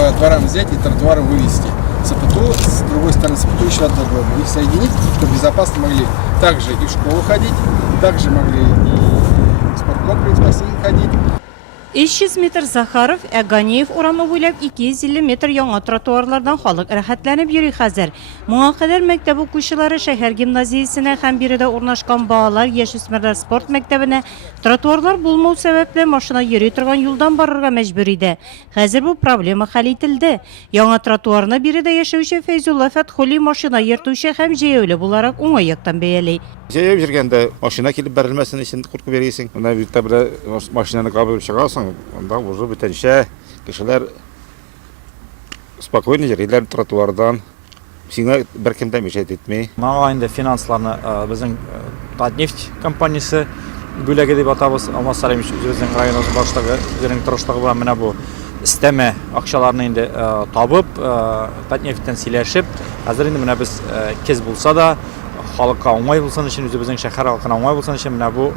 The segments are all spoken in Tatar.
по дворам взять и тротуаром вывести. СПТУ, с другой стороны СПТУ еще одно было бы. Их соединить, чтобы безопасно могли также и в школу ходить, также могли и в спорткомплекс бассейн ходить. 500 метр Захаров, Әганиев урамы буйлап 250 метр яңа тротуарлардан халык рәхәтләнеп йөри хәзер. Моңа кадәр мәктәп укучылары шәһәр гимназиясенә һәм биредә урнашкан балалар, яшүсмерләр спорт мәктәбенә тротуарлар булмау сәбәпле машина йөри торган юлдан барырга мәҗбүр иде. Хәзер бу проблема хәл ителде. Яңа тротуарны биредә яшәүче Фәйзулла Фәтхули машина йөртүче һәм җәяүле буларак уңай яктан бәяли. Җәяү йөргәндә машина килеп бәрелмәсен өчен куркып йөрисең. Менә биртә белә машинаны кабып чыгасың. Анда уже бүтәнчә кешеләр спокойно йөриләр тротуардан. Сиңа беркем дә мишәт итми. Маңа инде финансларны безнең Татнефть компаниясе бүләге дип атабыз. Алмаз Салимович үзебезнең район башлыгы үзенең тырышлыгы белән менә бу истәмә акчаларны инде табып, Татнефтьтән сөйләшеп, хәзер инде менә без кез булса да халыкка уңай булсын өчен, үзебезнең шәһәр халкына уңай булсын өчен менә бу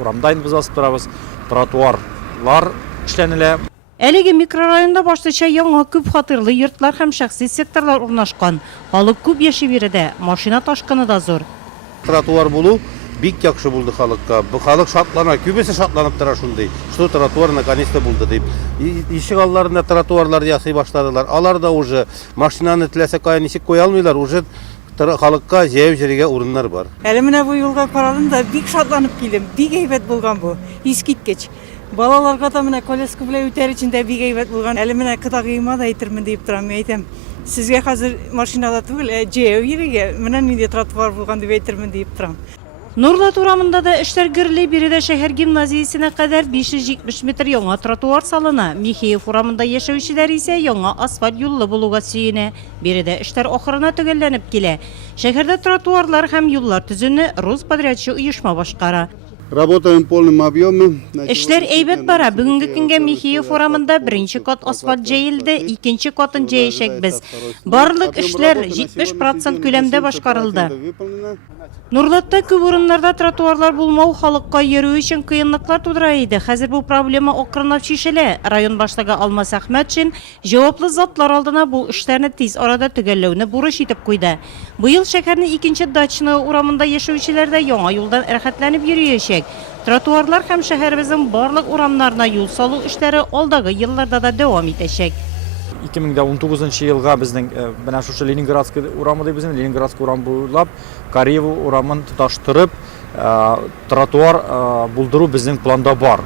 урамда инде без басып торабыз. Тротуарлар эшләнелә. Әлеге микрорайонда башлыча яңа күп хатырлы йортлар һәм шәхси секторлар урнашкан. Халык күп яши биредә, машина ташкыны да зур. Тротуар булу бик яхшы булды халыкка. Бу халык шатлана, күбесе шатланып тора шундый. Что тротуар наконец-то булды дип. Ишек алларында тротуарлар ясый башладылар. Алар да уже машинаны теләсә кая ничек куя алмыйлар, уже халыкка җәяү йөрергә урыннар бар. Әле менә бу юлга карадым да бик шатланып килдем. Бик әйбәт булган бу. Искиткеч. Балаларга да менә коляска белән үтәр өчен дә бик әйбәт булган. Әле менә кытагыйма да әйтермен дип торам, әйтәм. Сезгә хәзер машинада түгел, җәяү йөрергә менә нинди тротуар булган дип әйтермен дип торам. Нурлат урамында да эшләр гөрли, биредә шәһәр гимназиясенә кадәр 570 метр яңа тротуар салына. Михеев урамында яшәүчеләр исә яңа асфальт юллы булуга сөенә. Биредә эшләр ахырына төгәлләнеп килә. Шәһәрдә тротуарлар һәм юллар төзүне Росподрядчы оешма башкара. Работаем полным объемом. Эшләр әйбәт бара. Бүгенге көнгә Михеев урамында беренче кат асфальт җәелде, икенче катын җәячәкбез. Барлык эшләр 70% күләмдә башкарылды. Нурлатта күп урыннарда тротуарлар булмау халыкка йөрү өчен кыенлыклар тудыра иде. Хәзер бу проблема акрынлап чишелә. Район башлыгы Алмаз Әхмәтшин җаваплы затлар алдына бу эшләрне тиз арада төгәлләүне бурыч итеп куйды. Быел шәһәрнең икенче дачны урамында яшәүчеләр дә яңа юлдан рәхәтләнеп йөриячәк. Тротуарлар һәм шәһәребезнең барлык урамнарына юл салу эшләре алдагы елларда да дәвам итәчәк. 2019 елга безнең менә шушы Ленинградский урамы дип безнең Ленинградский урам буйлап Кореево урамын тоташтырып тротуар булдыру безнең планда бар.